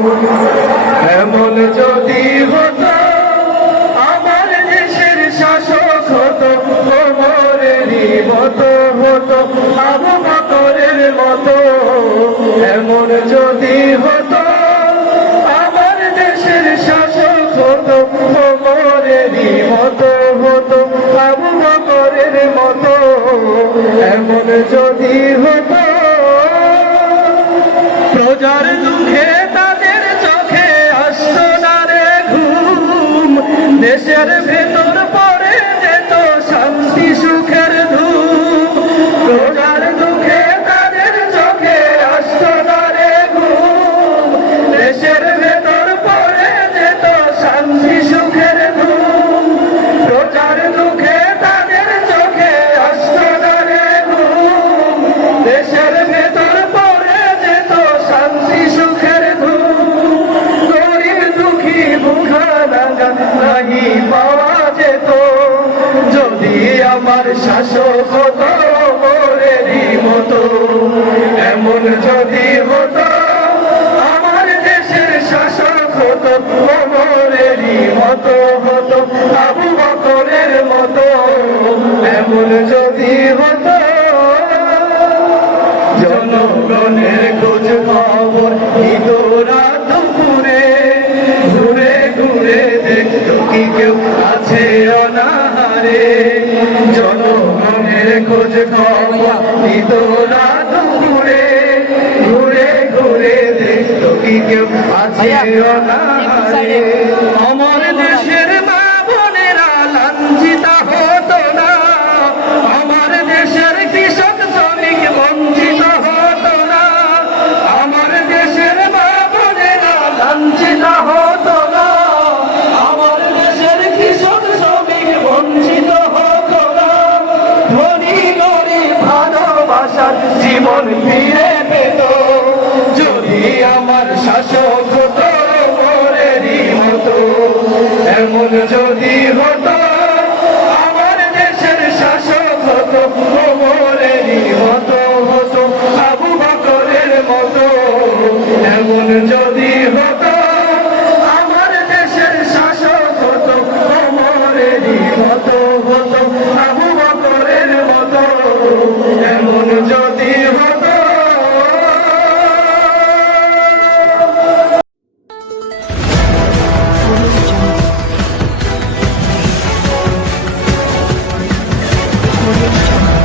হ্যাঁ, এমন যদি হতো, আমার দেশের শাসক হতো কোমরেরই মতো হতো, আবু বকরের মতো। হ্যাঁ, এমন যদি হতো দেশের ভেতর পড়ে যেত শান্তি, সুখের ধূম প্রজার দুঃখে তাদের চোখে আসতো না রে ঘুম। দেশের ভেতর পড়ে যেত শান্তি, সুখের ধূম প্রজার দুঃখে তাদের চোখে আসতো না রে ঘুম। দেশের ভেতর আমার শাসক মোরেরই মতো। এমন যদি হতো, আমার দেশের শাসক হতো মোরেরই মতো হতো, আবু বকরের মতো। এমন যদি হতো, জনগণের খোঁজ খবর ইদোরা দুপুরে, ঘুরে ঘুরে দেখতো কি কেউ আছে জনগণের খোঁজ খবর ইদোরা দুপুরে ঘুরে ঘুরে দেখো কি কেউ আছে 我可以